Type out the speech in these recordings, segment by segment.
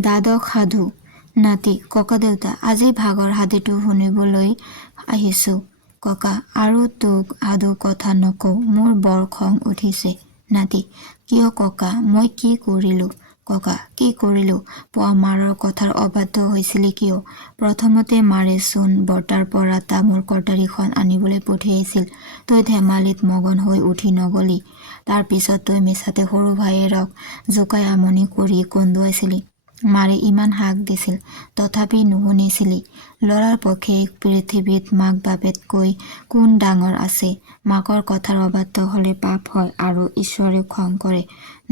দ্বাদশ সাধু। নাতি: ককা দেউতা, আজি ভাগৰ সাধুটো শুনিবলৈ আহিছোঁ। ককা: আৰু তোক সাধু কথা নকওঁ, মোৰ বৰ খং উঠিছে। নাতি: কিয় ককা, মই কি কৰিলোঁ? ককা: কি কৰিলোঁ? পোৱা মাৰৰ কথাৰ অবাধ্য হৈছিলি কিয়? প্ৰথমতে মাৰে চোন বৰ্তাৰ পৰা তামোল কটাৰীখন আনিবলৈ পঠিয়াইছিল, তই ধেমালিত মগন হৈ উঠি নগলি। তাৰ পিছত তই মিছাতে সৰু ভায়েৰক জোকাই আমনি কৰি কন্দুৱাইছিলি। মাৰে ইমান হাক দিছিল, তথাপি নুশুনিছিলি। ল'ৰাৰ পক্ষে পৃথিৱীত মাক বাপেতকৈ কোন ডাঙৰ আছে? মাকৰ কথাৰ অবাধ্য হলে পাপ হয় আৰু ঈশ্বৰেও খং কৰে।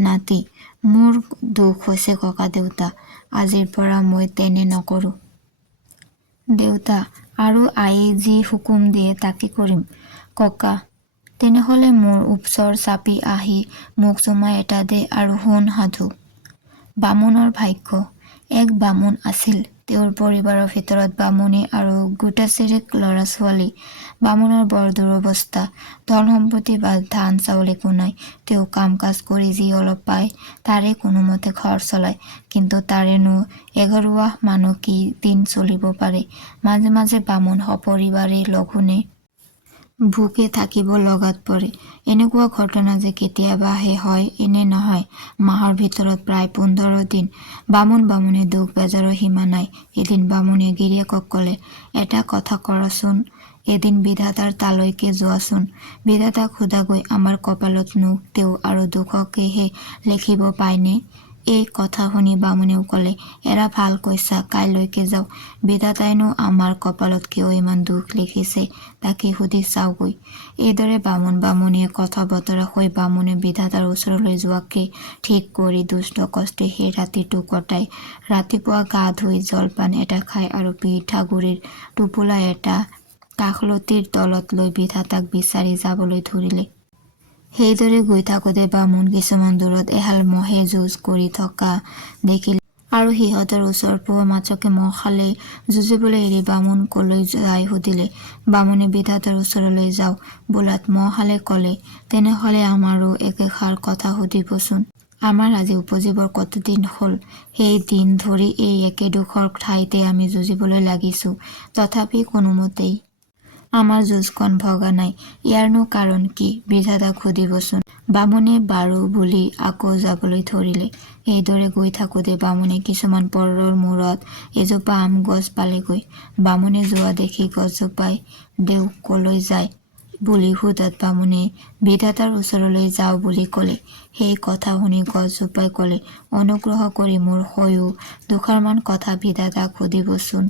নাতি: মোৰ দুখ হৈছে ককা দেউতা, আজিৰ পৰা মই তেনে নকৰোঁ। দেউতা: আৰু আয়ে যি হুকুম দিয়ে তাকে কৰিম। ককা: তেনেহলে মোৰ ওচৰ চাপি আহি মোক চুমা এটা দে আৰু শুন সাধু। বামুণৰ ভাগ্য। এক বামুণ আছিল, তেওঁৰ পৰিবাৰৰ ভিতৰত বামুণী আৰু গোটাচিৰিক ল'ৰা ছোৱালী। বামুণৰ বৰ দুৰৱস্থা, ধন সম্পত্তি বা ধান চাউল একো নাই। তেওঁ কাম কাজ কৰি যি অলপ পায় তাৰে কোনোমতে ঘৰ চলায়, কিন্তু তাৰেনো এঘৰুৱা মানুহ কি দিন চলিব পাৰে। মাজে মাজে বামুণ সপৰিবাৰে লঘোণে ভোকে থাকিব লগাত পৰে। এনেকুৱা ঘটনা যে কেতিয়াবাহে হয় এনে নহয়, মাহৰ ভিতৰত প্ৰায় 15 দিন। বামুণে দুখ বেজাৰৰ সীমা নাই। এদিন বামুণে গিৰিয়েকক কলে, এটা কথা কৰাচোন, এদিন বিধাতাৰ তালৈকে যোৱাচোন। বিধাতাক সোধাগৈ আমাৰ কপালতনো তেওঁ আৰু দুখকেহে লিখিব পায়নে? এই কথা শুনি বামুণেও কলে, এৰা ভাল কৈছা, কাইলৈকে যাওঁ। বিধাতাইনো আমাৰ কপালত কিয় ইমান দুখ লিখিছে তাকে সুধি চাওগৈ। এইদৰে বামুণীয়ে কথা বতৰা হৈ বামুণে বিধাতাৰ ওচৰলৈ যোৱাকে ঠিক কৰি দুষ্ট কষ্টে সেই ৰাতিটো কটাই ৰাতিপুৱা গা ধুই জলপান এটা খাই আৰু পিঠাগুড়িৰ টোপোলা এটা কাষলতিৰ তলত লৈ বিধাতাক বিচাৰি যাবলৈ ধৰিলে। সেইদৰে গৈ থাকোতে বামুণ কিছুমান দূৰত এহাল মহে যুঁজ কৰি থকা দেখিলে আৰু সিহঁতৰ ওচৰ পোৱা মাত্ৰকে মহহালে যুঁজিবলৈ এৰি বামুণ কলৈ যায় সুধিলে। বামুণে বিধাতাৰ ওচৰলৈ যাওঁ বোলাত মহহালে কলে, তেনেহলে আমাৰো একেষাৰ কথা সুধিবচোন। আমাৰ আজি উপজীৱৰ কতদিন হ'ল, সেই দিন ধৰি এই একেডোখৰ ঠাইতে আমি যুঁজিবলৈ লাগিছো, তথাপি কোনোমতেই আমাৰ যুঁজখন ভগা নাই। ইয়াৰনো কাৰণ কি? বিধাতাক সুধিবচোন। বামুণে বাৰু বুলি আকৌ যাবলৈ ধৰিলে। এইদৰে গৈ থাকোতে বামুণে কিছুমান পৰৰ মূৰত এজোপা আম গছ পালেগৈ। বামুণে যোৱা দেখি গছজোপাই দেও কলৈ যায় বুলি সোধাত বামুণে বিধাতাৰ ওচৰলৈ যাওঁ বুলি কলে। সেই কথা শুনি গছজোপাই কলে, অনুগ্ৰহ কৰি মোৰ হৈও দুষাৰমান কথা বিধাতাক সুধিবচোন।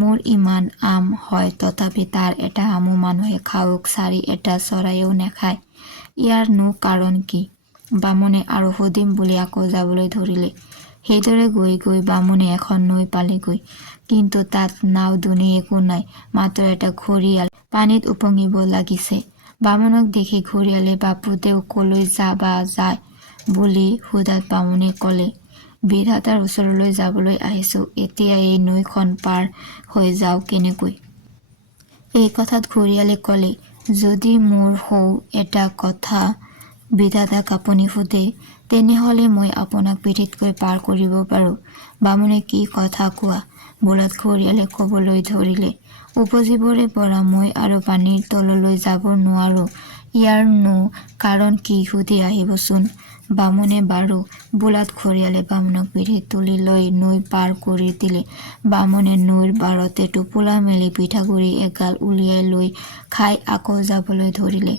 মোৰ ইমান আম হয়, তথাপি তাৰ এটা আমো মানুহে খাওক চাৰি এটা চৰাইয়েও নেখায়। ইয়াৰনো কাৰণ কি? বামুণে আৰু সুধিম বুলি আকৌ যাবলৈ ধৰিলে। সেইদৰে গৈ গৈ বামুণে এখন নৈ পালেগৈ, কিন্তু তাত নাও দুনি একো নাই, মাত্ৰ এটা ঘৰিয়াল পানীত উপঙিব লাগিছে। বামুণক দেখি ঘৰিয়ালে বাপু দেও কলৈ যাবা যায় বুলি সোধাত বামুণে কলে, বিধাতাৰ ওচৰলৈ যাবলৈ আহিছো, এতিয়া এই নৈখন পাৰ হৈ যাওঁ কেনেকৈ? এই কথাত ঘৰিয়ালে কলে, যদি মোৰ সৌ এটা কথা বিধাতাক আপুনি সোধে, তেনেহলে মই আপোনাক পিঠিতকৈ পাৰ কৰিব পাৰো। বামুণে কি কথা কোৱা বোলাত ঘৰিয়ালে কবলৈ ধৰিলে, উপজীৱৰে পৰা মই আৰু পানীৰ তললৈ যাব নোৱাৰো, ইয়াৰনো কাৰণ কি সুধি আহিবচোন। বামুণে বাৰু বোলাত ঘৰিয়ালে বামুণক পিঠিত তুলি লৈ নৈ পাৰ কৰি দিলে। বামুণে নৈৰ পাৰতে টোপোলা মেলি পিঠাগুড়ি এগাল উলিয়াই লৈ খাই আকৌ যাবলৈ ধৰিলে।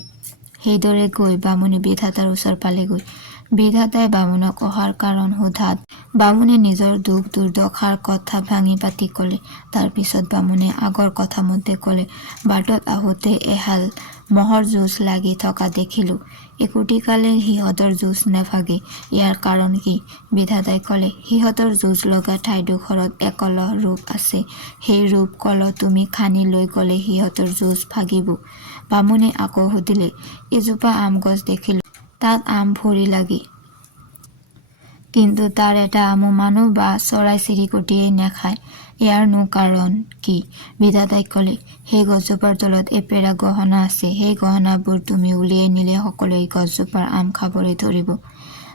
সেইদৰে গৈ বামুণে বিধাতাৰ ওচৰ পালেগৈ। বিধাতাই বামুণক অহাৰ কাৰণ সোধাত বামুণে নিজৰ দুখ দুৰ্দশাৰ কথা ভাঙি পাতি কলে। তাৰ পিছত বামুণে আগৰ কথা মতে কলে, বাটত আহোঁতে এহাল মহৰ যুঁজ লাগি থকা দেখিলো, একোটিকালে সিহঁতৰ যুঁজ নেভাগে, ইয়াৰ কাৰণ কি? বিধাতাই কলে, সিহঁতৰ যুঁজ লগা ঠাইডোখৰত একলহ ৰূপ আছে, সেই ৰূপ কলহ তুমি খানি লৈ গলে সিহঁতৰ যুঁজ ভাগিব। বামুণে আকৌ সুধিলে, এজোপা আম গছ দেখিলো, তাত আম ভৰি লাগি, কিন্তু তাৰ এটা আমো মানুহ বা চৰাই চিৰিকটিয়ে নেখায়, ইয়াৰনো কাৰণ কি? বিধাতাই কলে, সেই গছজোপাৰ তলত এপেৰা গহনা আছে, সেই গহনাবোৰ তুমি উলিয়াই নিলে সকলোৱে গছজোপাৰ আম খাবলৈ ধৰিব।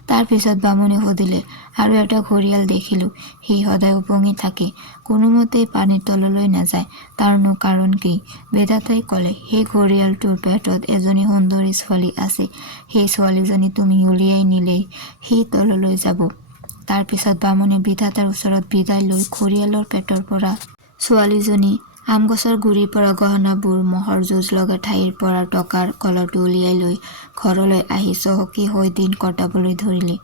তাৰ পিছত বামুণে সুধিলে, আৰু এটা ঘৰিয়াল দেখিলোঁ, সি সদায় উপঙি থাকে, কোনোমতেই পানীৰ তললৈ নাযায়, তাৰনো কাৰণ কি? বেদাতাই ক'লে, সেই ঘৰিয়ালটোৰ পেটত এজনী সুন্দৰী ছোৱালী আছে, সেই ছোৱালীজনী তুমি উলিয়াই নিলেই সি তললৈ যাব। তাৰ পিছত বামুণে বিধাতাৰ ওচৰত বিদায় লৈ ঘৰিয়ালৰ পেটৰ পৰা ছোৱালীজনী, আম গছৰ গুৰিৰ পৰা গহনাবোৰ, মহৰ যুঁজ লগা ঠাইৰ পৰা টকাৰ কলহটো উলিয়াই লৈ ঘৰলৈ আহি চহকী হৈ দিন কটাবলৈ ধৰিলে।